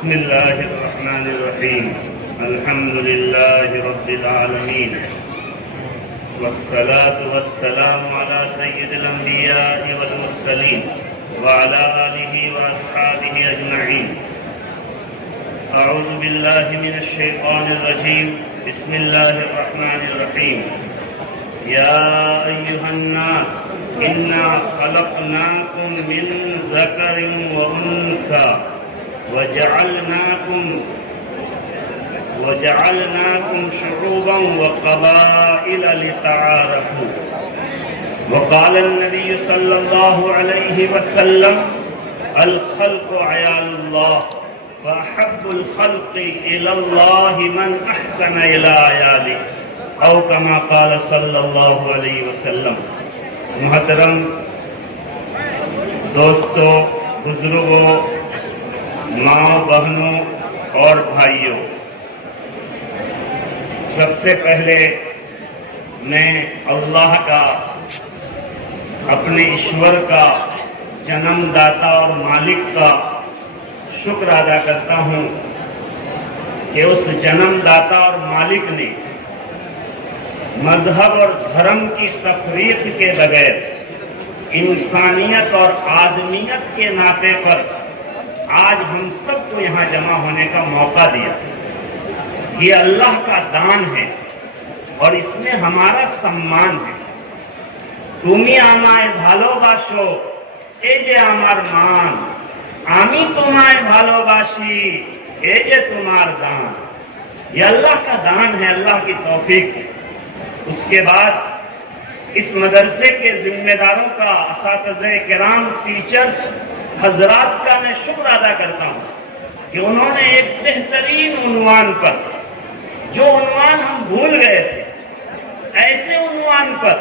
بسم الله الرحمن الرحيم الحمد لله رب العالمين والصلاة والسلام على سيد الأنبياء والمرسلين وعلى آله وأصحابه أجمعين. أعوذ بالله من الشيطان الرجيم. بسم الله الرحمن الرحيم. يا أيها الناس إنا خلقناكم من ذكر وأنثى وجعلناكم شعوبا وقبائل لتعارفوا. وقال النبي صلى الله عليه وسلم الخلق عيال الله وأحب الخلق إلى الله من أحسن إلى عياله أو كما قال صلی اللہ علیہ وسلم. محترم دوستوں، بزرگوں، ماں بہنوں اور بھائیوں، سب سے پہلے میں اللہ کا، اپنے ایشور کا، جنم داتا اور مالک کا شکر ادا کرتا ہوں کہ اس جنم داتا اور مالک نے مذہب اور دھرم کی تفریق کے بغیر انسانیت اور آدمیت کے ناطے پر آج ہم سب کو یہاں جمع ہونے کا موقع دیا. یہ اللہ کا دان ہے اور اس میں ہمارا سمان ہے. تمی آمائے بھالوباشو اے جے آمار مان، آمی تمائے بھالوباشی اے جے تمہار دان. یہ اللہ کا دان ہے، اللہ کی توفیق ہے. اس کے بعد اس مدرسے کے ذمہ داروں کا، اساتذہ کرام، ٹیچرز حضرات کا میں شکر ادا کرتا ہوں کہ انہوں نے ایک بہترین عنوان پر، جو عنوان ہم بھول گئے تھے، ایسے عنوان پر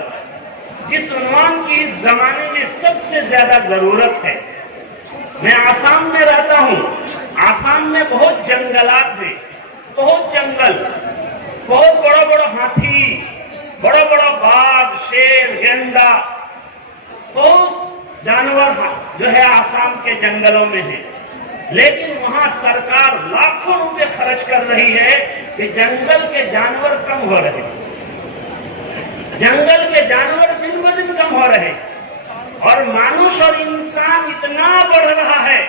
جس عنوان کی اس زمانے میں سب سے زیادہ ضرورت ہے. میں آسام میں رہتا ہوں. آسام میں بہت جنگلات ہیں، بہت جنگل، بہت بڑا بڑا ہاتھی، بڑا بڑا باغ، شیر، گینڈا، بہت جانور جو ہے آسام کے جنگلوں میں ہے. لیکن وہاں سرکار لاکھوں روپے خرچ کر رہی ہے کہ جنگل کے جانور کم ہو رہے ہیں. جنگل کے جانور دن ب دن کم ہو رہے ہیں اور مانوش اور انسان اتنا بڑھ رہا ہے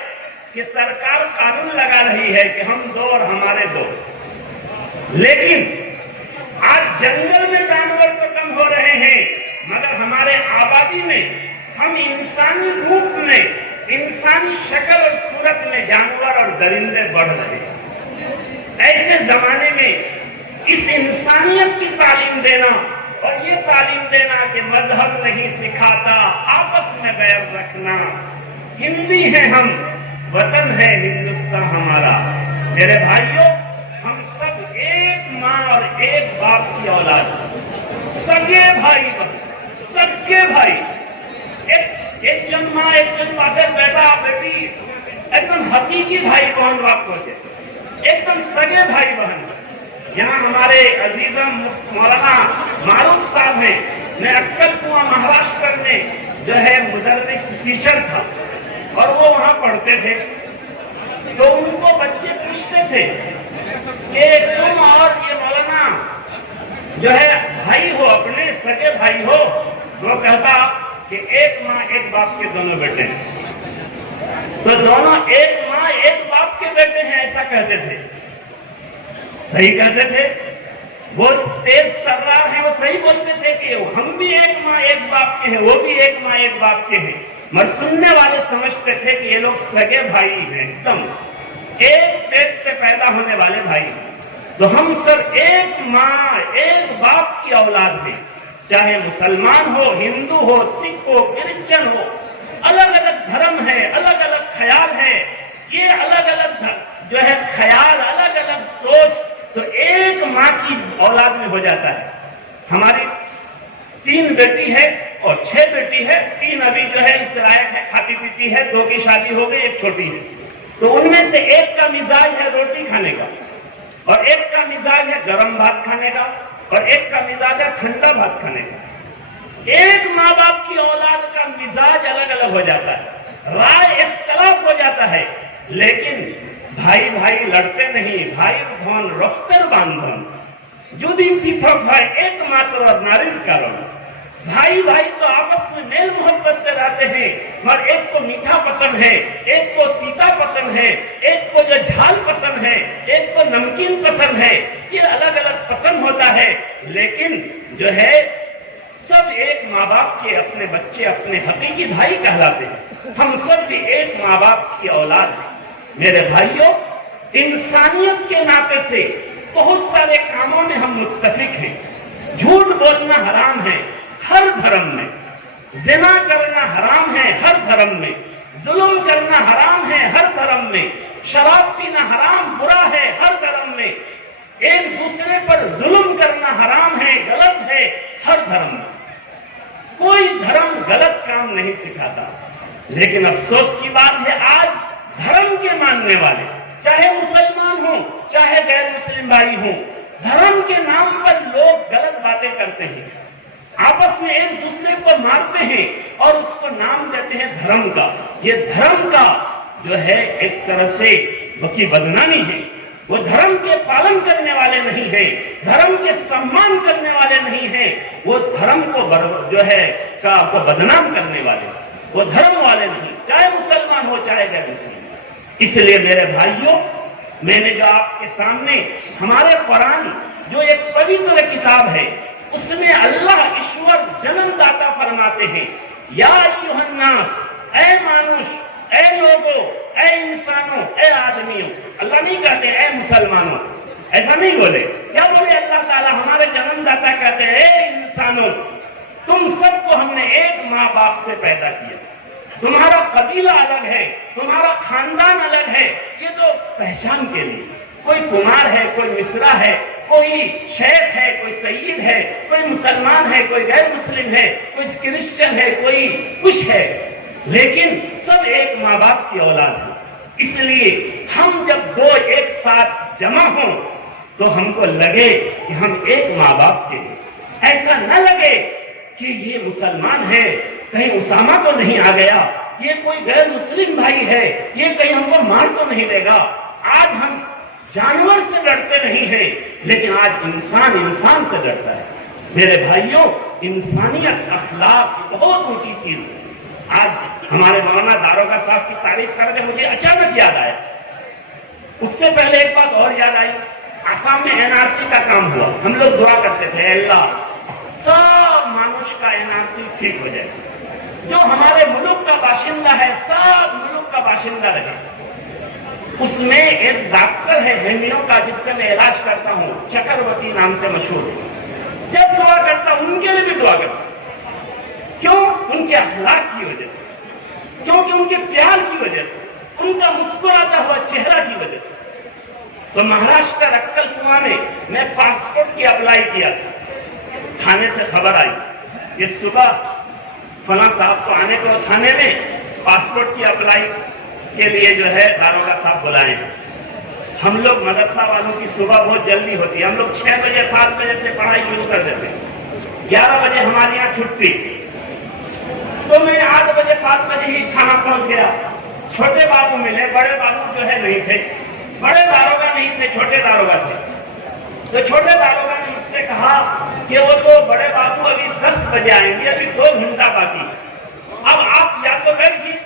کہ سرکار قانون لگا رہی ہے کہ ہم دو اور ہمارے دو. لیکن آج جنگل میں جانور تو کم ہو رہے ہیں مگر ہمارے آبادی میں ہم انسانی روپ میں، انسانی شکل اور صورت میں جانور اور درندے بڑھ رہے ہیں. ایسے زمانے میں اس انسانیت کی تعلیم دینا اور یہ تعلیم دینا کہ مذہب نہیں سکھاتا آپس میں بیر رکھنا. ہندی ہیں ہم، وطن ہے ہندوستان ہمارا. میرے بھائیوں، ہم سب ایک ماں اور ایک باپ کی اولاد، سگے بھائی بہن، سگے بھائی. ایک جن ماں، ایک جن اگر بیٹا بیٹی ایک دم حقیقی بھائی بہن باپ کو ہے، ایک دم سگے بھائی بہن. یہاں ہمارے عزیزم مولانا معروف صاحب ہیں. میں اکل کنواں مہاراشٹر میں جو ہے مدرس ٹیچر تھا اور وہ وہاں پڑھتے تھے. تو ان کو بچے پوچھتے تھے کہ تم اور یہ مولانا جو ہے بھائی ہو، اپنے سگے بھائی ہو؟ وہ کہتا کہ ایک ماں ایک باپ کے دونوں بیٹے ہیں. تو دونوں ایک ماں ایک باپ کے بیٹے ہیں، ایسا کہتے تھے. صحیح کہتے تھے. وہ تیز ترار ہیں، وہ صحیح بولتے تھے کہ ہم بھی ایک ماں ایک باپ کے ہیں، وہ بھی ایک ماں ایک باپ کے ہیں. مگر سننے والے سمجھتے تھے کہ یہ لوگ سگے بھائی ہیں، ایک دم ایک پیٹ سے پیدا ہونے والے بھائی. تو ہم سب ایک ماں ایک باپ کی اولاد ہیں. چاہے مسلمان ہو، ہندو ہو، سکھ ہو، کرسچن ہو، الگ الگ دھرم ہے، الگ الگ خیال ہے. یہ الگ الگ جو ہے خیال، الگ الگ سوچ تو ایک ماں کی اولاد میں ہو جاتا ہے. ہماری 3 بیٹی ہے اور 6 بیٹی ہے. 3 ابھی جو ہے اس لائق ہے، کھاتی پیتی ہے. 2 کی شادی ہو گئی، 1 چھوٹی ہے. تو ان میں سے ایک کا مزاج ہے روٹی کھانے کا، اور ایک کا مزاج ہے گرم بھات کھانے کا، اور ایک کا مزاج ہے ٹھنڈا بھات کھانے کا. ایک ماں باپ کی اولاد کا مزاج الگ الگ ہو جاتا ہے، رائے اختلاف ہو جاتا ہے. लेकिन ভাই ভাই লড়তে नहीं, भाई धन रक्तर बांधन যদি পৃথক হয় একমাত্র নারীর কারণ। भाई भाई तो आपस में मेल मोहब्बत से रहते हैं, मगर एक को मीठा पसंद है, एक को तीता पसंद है, एक को जो झाल पसंद है, एक को नमकीन पसंद है, ये अलग अलग पसंद होता है। लेकिन जो है सब एक माँ बाप के अपने बच्चे, अपने हकीकी भाई कहलाते हैं। हम सब भी एक माँ बाप की औलाद हैं। मेरे भाइयों, इंसानियत के नाते से बहुत सारे कामों में हम मुत्तफिक हैं। झूठ बोलना हराम है हर धर्म में, जिना करना हराम है हर धर्म में, जुल्म करना हराम है हर धर्म में, शराब पीना हराम बुरा है हर धर्म में, एक दूसरे पर जुल्म करना हराम है, गलत है हर धर्म में। कोई धर्म गलत काम नहीं सिखाता। लेकिन अफसोस की बात है, आज धर्म के मानने वाले, चाहे मुसलमान हो चाहे गैर मुस्लिम भाई हो, धर्म के नाम पर लोग गलत बातें करते हैं, आपस में एक दूसरे को मारते हैं और उसको नाम देते हैं धर्म का। ये धर्म का जो है एक तरह से की बदनामी है। वो धर्म के पालन करने वाले नहीं है, धर्म के सम्मान करने वाले नहीं है, वो धर्म को जो है का बदनाम करने वाले, वो धर्म वाले नहीं, चाहे मुसलमान हो चाहे गैर मुस्लिम। इसलिए मेरे भाइयों, मैंने जो आपके सामने हमारे कुरान जो एक पवित्र किताब है, उसमें अल्लाह ईश्वर जन्मदाता फरमाते हैं, या अय्युहन्नास, ऐ मानुष, ऐ लोगों, ऐ इंसानों, ऐ आदमियों। अल्लाह नहीं कहते ऐ मुसलमानों, ऐसा नहीं बोले। क्या बोले अल्लाह ताला? हमारे जन्मदाता कहते हैं ऐ इंसानों, तुम सबको हमने एक माँ बाप से पैदा किया। तुम्हारा कबीला अलग है, तुम्हारा खानदान अलग है, ये तो पहचान के लिए। कोई कुमार है, कोई मिश्रा है, कोई शेख है, कोई सईद है, कोई मुसलमान है, कोई गैर मुस्लिम है, कोई क्रिश्चियन है, कोई कुछ है, लेकिन सब एक माँ बाप की औलाद है। इसलिए हम जब दो एक साथ जमा हों तो हमको लगे कि हम एक माँ बाप के हैं। ऐसा न लगे कि ये मुसलमान है, कहीं उसामा तो नहीं आ गया, ये कोई गैर मुस्लिम भाई है, ये कहीं हमको मार तो नहीं देगा। आज हम जानवर से डरते नहीं है, लेकिन आज इंसान इंसान से डरता है। मेरे भाइयों, इंसानियत अखलाक बहुत ऊंची चीज है। आज हमारे मौलाना दारोगा साहब की तारीफ करके मुझे अचानक याद आया, उससे पहले एक बात और याद आई। आसाम में एनआरसी का काम हुआ, हम लोग दुआ करते थे अल्लाह सब मानुष का एनआरसी ठीक हो जाए, जो हमारे मुल्क का बाशिंदा है सब मुल्क का बाशिंदा रहे। उसमें एक डॉक्टर है हेमियो का, जिससे मैं इलाज करता हूँ, चक्रवर्ती नाम से मशहूर। जब दुआ करता हूँ उनके लिए भी दुआ करता हूँ। क्यों? उनके अखलाक की वजह से, क्योंकि उनके प्यार की वजह से, उनका मुस्कुराता हुआ चेहरा की वजह से। तो महाराष्ट्र का अक्कलकुआ में मैं पासपोर्ट की अप्लाई किया था, थाने से खबर आई ये सुबह फला साहब को आने को थाने में पासपोर्ट की अप्लाई के लिए जो है दारोगा साहब बुलाए। हम लोग मदरसा वालों की सुबह बहुत जल्दी होती है, हम लोग 6 बजे 7 बजे से पढ़ाई शुरू कर देते हैं, 11 बजे हमारे यहाँ छुट्टी। तो मैं 8 बजे 7 बजे ही थाना पहुंच गया। छोटे बाबू मिले, बड़े बाबू जो है नहीं थे, बड़े दारोगा नहीं थे, छोटे दारोगा थे। तो छोटे दारोगा ने मुझसे कहा कि वो तो बड़े बाबू अभी 10 बजे आएंगे, अभी 2 घंटा बाकी, अब आप या तो बैठिए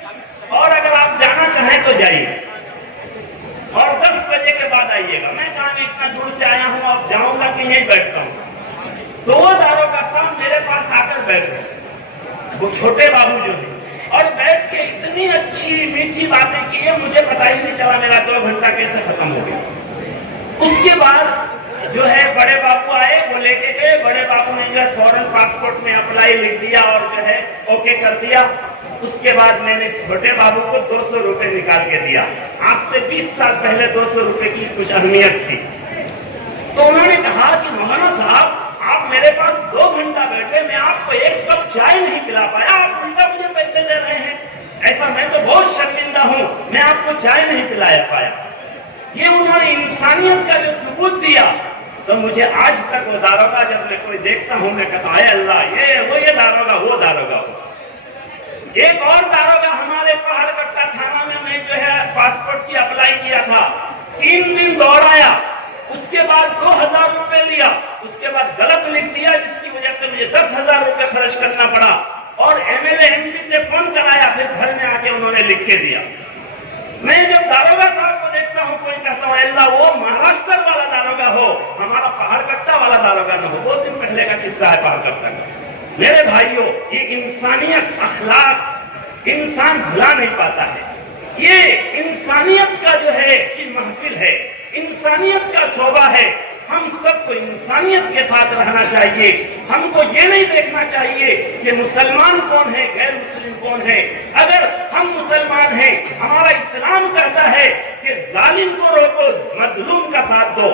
और अगर आप जाना चाहें तो जाइए और 10 बजे के बाद आइएगा। मैं कहा मैं इतना दूर से आया हूँ, अब जाऊंगा कि यहीं बैठता हूँ। तो वो दारोगा साहब मेरे पास आकर बैठ गए, वो छोटे बाबू जो है, और बैठ के इतनी अच्छी मीठी बातें की है, मुझे पता ही नहीं चला मेरा 2 घंटा कैसे खत्म हो गया। उसके बाद जो है बड़े बाबू आए, वो लेके गए। बड़े बाबू ने जो है फौरन पासपोर्ट में अप्लाई लिख दिया और जो है ओके कर दिया। उसके बाद मैंने छोटे बाबू को 200 रुपए निकाल के दिया। आज से 20 साल पहले 200 रुपए की कुछ अहमियत थी। तो उन्होंने कहा कि मौलाना साहब आप मेरे पास 2 घंटा बैठे, मैं आपको 1 कप चाय नहीं पिला पाया, आप उल्टा मुझे पैसे दे रहे हैं। ऐसा मैं तो बहुत शर्मिंदा हूँ, मैं आपको चाय नहीं पिलाया पाया। ये उन्होंने इंसानियत का जो सबूत दिया, तो मुझे आज तक वो दारोगा जब मैं कोई देखता हूँ मैं कहता हूँ अल्लाह ये दारोगा वो दारोगा हो। एक और दारोगा हमारे पहाड़कट्टा थाना में मैं जो है पासपोर्ट की 3 दिन दौड़ाया, उसके बाद 2000 रुपए लिया, उसके बाद गलत लिख दिया, जिसकी वजह से मुझे 10,000 रुपए खर्च करना पड़ा, और MLA MP से फोन कराया, फिर घर में आके उन्होंने लिख के दिया। मैं जब दारोगा साहब को देखता हूँ, कोई कहता हूँ अल्लाह वो महाराष्ट्र वाला दारोगा हो, हमारा पहाड़ कट्टा वाला दारोगा न हो। 2 दिन पहले का किस्सा है पहाड़ कट्टा का। मेरे भाइयों, ये इंसानियत, अखलाक इंसान भुला नहीं पाता है। ये इंसानियत का जो है कि महफिल है, इंसानियत का शोभा है। हम सबको इंसानियत के साथ रहना चाहिए। हमको ये नहीं देखना चाहिए कि मुसलमान कौन है, गैर मुस्लिम कौन है। अगर हम मुसलमान हैं, हमारा इस्लाम कहता है कि जालिम को रोको, मजलूम का साथ दो।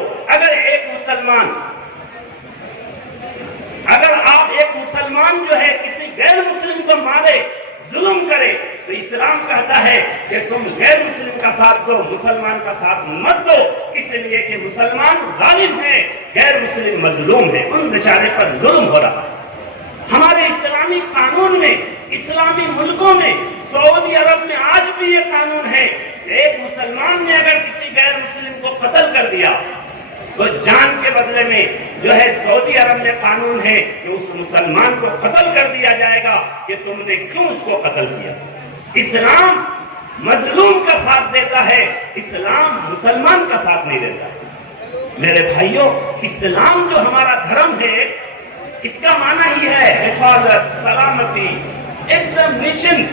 अगर आप एक मुसलमान जो है किसी गैर मुस्लिम को मारे, जुल्म करे, तो इस्लाम कहता है कि तुम गैर मुस्लिम का साथ दो, मुसलमान का साथ मत दो, इसलिए कि मुसलमान जालिम है, गैर मुस्लिम मजलूम है, उन बेचारे पर जुल्म हो रहा है। हमारे इस्लामी कानून में, इस्लामी मुल्कों में, सऊदी अरब में आज भी ये कानून है, एक मुसलमान ने अगर किसी गैर मुस्लिम को कत्ल कर दिया तो जान के बदले में जो है सऊदी अरब में कानून है कि उस मुसलमान को कत्ल कर दिया जाएगा कि तुमने क्यों उसको कत्ल किया। इस्लाम मजलूम का साथ देता है, इस्लाम मुसलमान का साथ नहीं देता। मेरे भाइयों, इस्लाम जो हमारा धर्म है, इसका माना ही है हिफाजत, सलामती, एकदम निश्चिंत,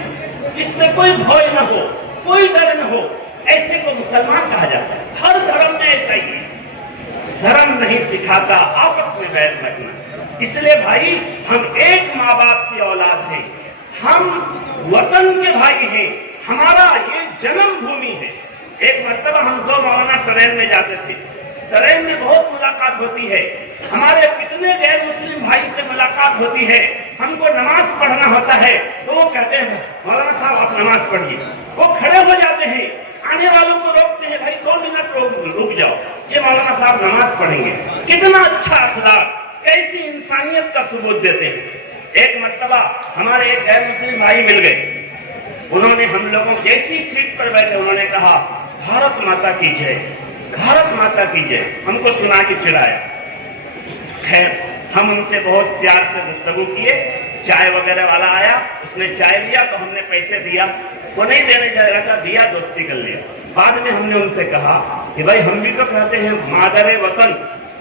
जिससे कोई भय न हो, कोई डर न हो, ऐसे को मुसलमान कहा जाता है। हर धर्म में ऐसा ही है। धर्म नहीं सिखाता आपस में बैठ रखना। इसलिए भाई, हम एक माँ बाप की औलाद हैं, हम वतन के भाई हैं, हमारा ये जन्म भूमि है। एक मर्तबा हम 2 मौलाना ट्रेन में जाते थे, ट्रेन में बहुत मुलाकात होती है, हमारे कितने गैर मुस्लिम भाई से मुलाकात होती है। हमको नमाज पढ़ना होता है तो वो कहते हैं मौलाना साहब आप नमाज पढ़िए। वो खड़े हो जाते हैं, आने वालों को रोकते हैं, भाई 2 मिनट रुक जाओ, ये मौलाना साहब नमाज पढ़ेंगे। कितना अच्छा अखलाक, कैसी इंसानियत का सबूत देते हैं। एक मर्तबा हमारे एक गैर मुस्लिम भाई मिल गए, उन्होंने हम लोगों जैसी सीट पर बैठे, उन्होंने कहा भारत माता की जय, भारत माता की जय। हमको सुना के चिढ़ाया। खैर, हम उनसे बहुत प्यार से गुफ्तगू किए। चाय वगैरह वाला आया, उसने चाय लिया तो हमने पैसे दिया, वो नहीं देने जा रहा था, दिया, दोस्ती कर लिया। बाद में हमने उनसे कहा कि भाई हम भी तो कहते हैं मादरे वतन,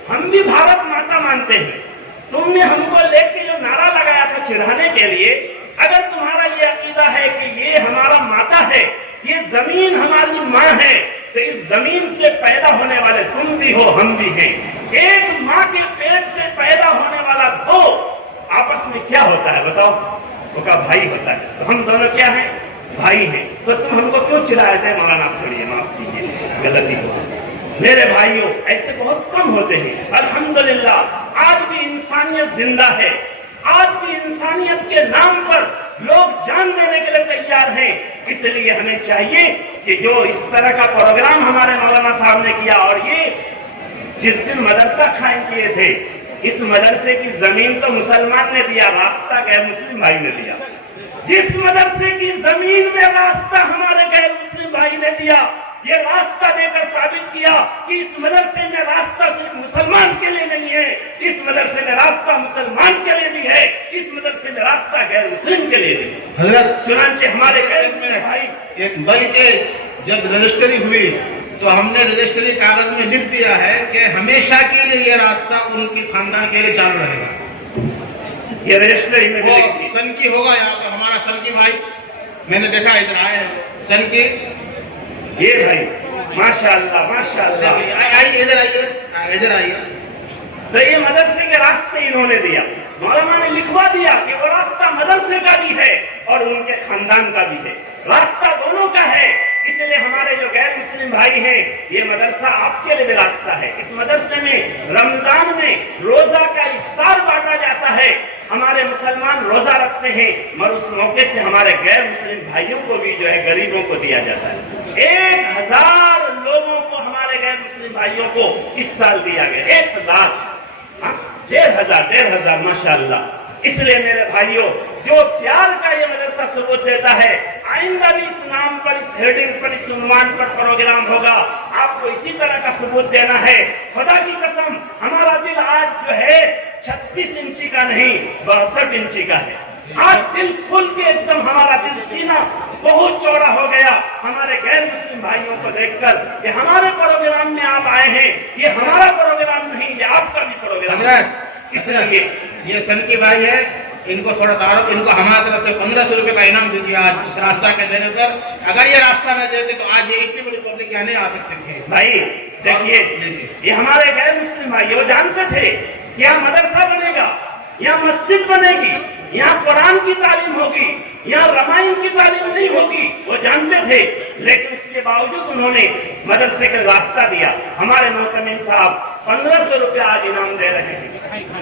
हम भी भारत माता मानते हैं। तुमने हमको लेके जो नारा लगाया था चिढ़ाने के लिए, अगर तुम्हारा ये अकीदा है कि ये हमारा माता है, ये जमीन हमारी माँ है, तो इस जमीन से पैदा होने वाले तुम भी हो, हम भी हैं। एक माँ के पेट से पैदा होने वाला 2 आपस में क्या होता है बताओ? वो का भाई होता है। तो हम दोनों क्या हैं? भाई हैं। तो तुम हमको क्यों चिढ़ाए थे? मौलाना छोड़िए, माफ कीजिए, गलती हो। मेरे भाइयों, ऐसे बहुत कम होते हैं। अल्हम्दुलिल्लाह आज भी इंसानियत जिंदा है, आज भी इंसानियत के नाम पर लोग जान देने के लिए तैयार हैं। इसलिए हमें चाहिए कि जो इस तरह का प्रोग्राम हमारे मौलाना साहब ने किया, और ये जिस दिन मदरसा कायम किए थे, इस मदरसे की जमीन तो मुसलमान ने दिया, रास्ता गैर मुस्लिम भाई ने दिया। जिस मदरसे की जमीन में रास्ता हमारे गैर मुस्लिम भाई ने दिया, ये रास्ता देकर साबित किया कि इस मदरसे में रास्ता सिर्फ मुसलमान के लिए नहीं है, इस मदरसे में रास्ता मुसलमान के लिए भी है, इस मदरसे में रास्ता गैर मुस्लिम के लिए भी। हजरत, चुनांचे हमारे गैर मुस्लिम भाई एक बल्कि जब रजिस्ट्री हुई तो हमने रजिस्ट्री कागज में लिख दिया है कि हमेशा के लिए ये रास्ता उनके खानदान के लिए चालू रहेगा। ये रजिस्ट्री में वो सन की होगा, यहाँ पर हमारा सन की भाई मैंने देखा इधर आए हैं, सन की ये भाई माशाअल्लाह माशाअल्लाह, आइए इधर आइए, इधर आइए। तो ये मदरसे के रास्ते इन्होंने दिया, मौलाना ने लिखवा दिया कि वो रास्ता मदरसे का भी है और उनके खानदान का भी है, रास्ता दोनों का है। इसलिए हमारे जो गैर मुस्लिम भाई हैं, ये मदरसा आपके लिए भी रास्ता है। इस मदरसे में रमजान में रोजा का इफ्तार बांटा जाता है, हमारे मुसलमान रोजा रखते हैं, मगर उस मौके से हमारे गैर मुस्लिम भाइयों को भी जो है गरीबों को दिया जाता है। 1000 लोगों को, हमारे गैर मुस्लिम भाइयों को इस साल दिया गया, 1000, 1500 माशाअल्लाह। इसलिए मेरे भाइयों, जो प्यार का ये मदरसा सबूत देता है, आइंदा भी इस नाम पर, इस हेडिंग पर, इस उन्वान पर प्रोग्राम होगा। आपको इसी तरह का सबूत देना है। खुदा की कसम, हमारा दिल आज जो है 36 इंची का नहीं 62 इंची का है। आज दिल खुल के एकदम हमारा दिल सीना बहुत चौड़ा हो गया हमारे गैर मुस्लिम भाइयों को देखकर कि हमारे प्रोग्राम में आप आए हैं। ये हमारा प्रोग्राम नहीं, ये आपका भी प्रोग्राम है। इसलिए ये सन के भाई है, इनको थोड़ा तारुफ, इनको हमारी तरफ से 1500 रुपए का इनाम दीजिए आज इस रास्ता के देने पर। अगर ये रास्ता न देते तो आज ये इतनी बड़ी पब्लिक यहाँ नहीं आ सकती थी। भाई देखिए, ये हमारे गैर मुस्लिम भाई वो जानते थे कि यहाँ मदरसा बनेगा, यहाँ मस्जिद बनेगी, यहाँ कुरान की तालीम होगी, यहाँ रामायण की तालीम नहीं होगी, वो जानते थे। लेकिन उसके बावजूद उन्होंने मदरसे का रास्ता दिया। हमारे मोहतमिम साहब 1500 रुपया आज इनाम दे रहे हैं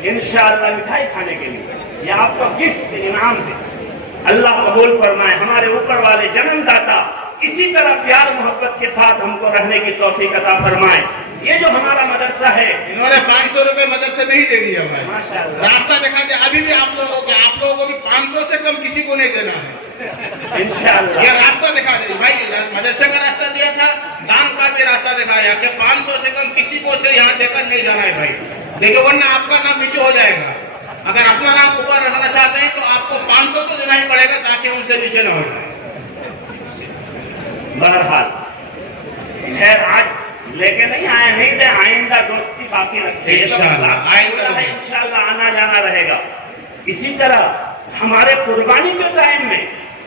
इंशाअल्लाह मिठाई खाने के लिए। ये आपका गिफ्ट इनाम है, अल्लाह कबूल फरमाए। हमारे ऊपर वाले जन्मदाता इसी तरह प्यार मोहब्बत के साथ हमको रहने की तौफीक अता फरमाए। ये जो हमारा मदरसा है, इन्होंने 500 रुपए मदरसे में ही दे दिया भाई। माशाअल्लाह, रास्ता दिखाते अभी भी आप लोगों को भी 500 से कम किसी को नहीं देना है इंशाअल्लाह। ये रास्ता दिखा दे भाई, मदरसे का रास्ता दिया था, दान का भी रास्ता दिखाया कि 500 से कम किसी को से यहाँ देकर नहीं जाना है भाई। देखिए वरना आपका नाम नीचे हो जाएगा। अगर अपना नाम ऊपर रखना चाहते हैं तो आपको 500 तो देना ही पड़ेगा ताकि उनसे नीचे न हो जाए। बहरहाल खैर आज लेके नहीं आए, नहीं थे, आइंदा दोस्ती बाकी रखते हैं। इंशाअल्लाह आना जाना रहेगा। इसी तरह हमारे कुर्बानी के टाइम में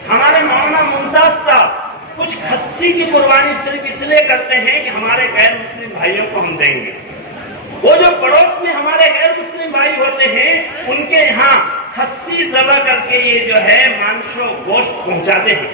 हमारे मौलाना मुमताज साहब कुछ खस्सी की कुर्बानी सिर्फ इसलिए करते हैं कि हमारे गैर मुस्लिम भाइयों को हम देंगे। वो जो पड़ोस में हमारे गैर मुस्लिम भाई होते हैं उनके यहाँ खस्सी ज़बह करके ये जो है मांसो गोश्त पहुंचाते हैं।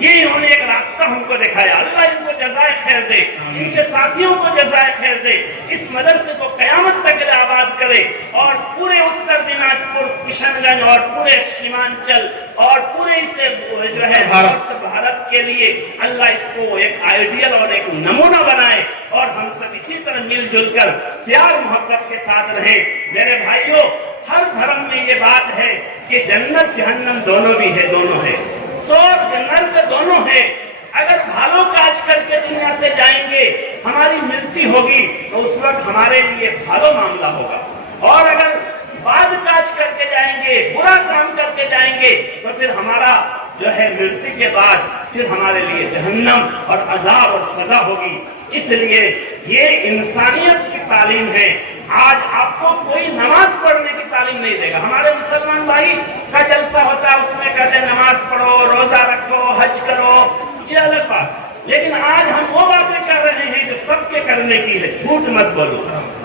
ये इन्होंने एक रास्ता हमको दिखाया। अल्लाह इनको जज़ाए खैर दे, इनके साथियों को जज़ाए खैर दे, इस मदरसे को कयामत तक आबाद करे और पूरे उत्तर दिनाजपुर, किशनगंज और पूरे सीमांचल और पूरे इसे जो है भारत के लिए अल्लाह इसको एक आइडियल और एक नमूना बनाए और हम सब इसी तरह मिलजुल कर प्यार मोहब्बत के साथ रहे। मेरे भाइयों, हर धर्म में ये बात है कि जन्नत जहन्नम दोनों भी है, दोनों है, स्वर्ग नर्क दोनों है। अगर भालो काज करके दुनिया से जाएंगे, हमारी मृत्यु होगी तो उस वक्त हमारे लिए भालो मामला होगा, और अगर बाद काज करके जाएंगे, बुरा काम करके जाएंगे तो फिर हमारा जो है मृत्यु के बाद फिर हमारे लिए जहन्नम और अजाब और सजा होगी। इसलिए ये इंसानियत की तालीम है। आज आपको कोई नमाज पढ़ने की तालीम नहीं देगा। हमारे मुसलमान भाई का जलसा होता है, उसमें कहते हैं नमाज पढ़ो, रोजा रखो, हज करो, ये अलग बात। लेकिन आज हम वो बातें कर रहे हैं जो सबके करने की है। झूठ मत बोलो,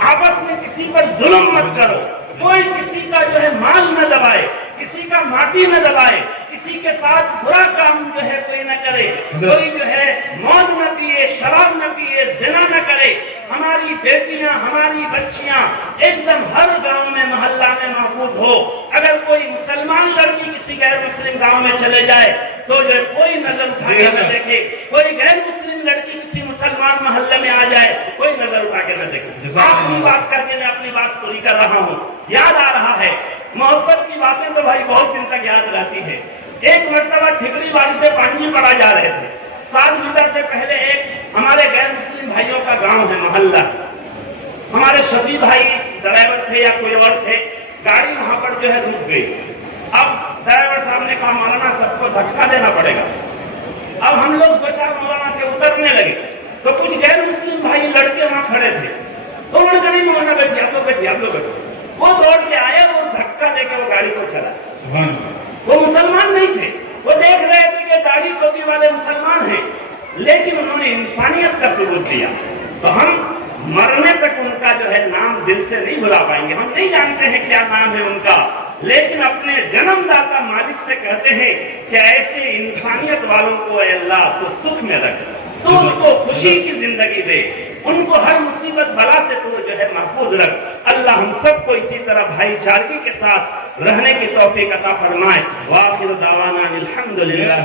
आपस में किसी पर जुल्म मत करो, कोई किसी का जो है माल न दबाए, किसी का माटी न दबाए, किसी के साथ बुरा काम जो है कोई न करे, कोई जो है मौज न पिए, शराब न पिए, जिना न करे। हमारी बेटियां, हमारी बच्चियां एकदम हर गांव में, मोहल्ला में महफूज हो। अगर कोई मुसलमान लड़की किसी गैर मुस्लिम गांव में चले जाए तो जो कोई नजर उठा के न देखे, कोई गैर मुस्लिम लड़की किसी मुसलमान मोहल्ले में आ जाए कोई नजर उठा के न देखे। आखिरी बात करके मैं अपनी बात पूरी कर रहा हूँ। याद आ रहा है, मोहब्बत की बातें तो भाई बहुत दिन तक याद रहती है। एक मरतबा ठिकरी बाड़ी से पानी पड़ा जा रहे थे। 7 मीटर से पहले एक हमारे गैर मुस्लिम भाइयों का गांव है, मोहल्ला। हमारे शफी भाई ड्राइवर थे या कोई और थे, गाड़ी वहां पर जो है रुक गई। अब ड्राइवर साहब ने कहा मौलाना सबको धक्का देना पड़ेगा। अब हम लोग 2-4 मौलाना के उतरने लगे तो कुछ गैर मुस्लिम भाई लड़के वहां खड़े थे, तो उन्होंने कहा मौलाना बैठिए, आप लोग बैठिए, आप लोग बैठिए। वो दौड़ के आए और धक्का देकर वो गाड़ी को चला। वो मुसलमान नहीं थे, वो देख रहे थे कि दाढ़ी टोपी वाले मुसलमान हैं, लेकिन उन्होंने इंसानियत का सबूत दिया। तो हम मरने तक उनका जो है नाम दिल से नहीं भुला पाएंगे। हम नहीं जानते हैं क्या नाम है उनका, लेकिन अपने जन्मदाता मालिक से कहते हैं कि ऐसे इंसानियत वालों को अल्लाह तो सुख में रख, तो उसको खुशी की जिंदगी दे, उनको हर मुसीबत बला से तो जो है महफूज रख। अल्लाह हम सबको इसी तरह भाईचारगी के साथ रहने की तौफीक अता फरमाए। वाखिर दावाना अल्हम्दुलिल्लाह।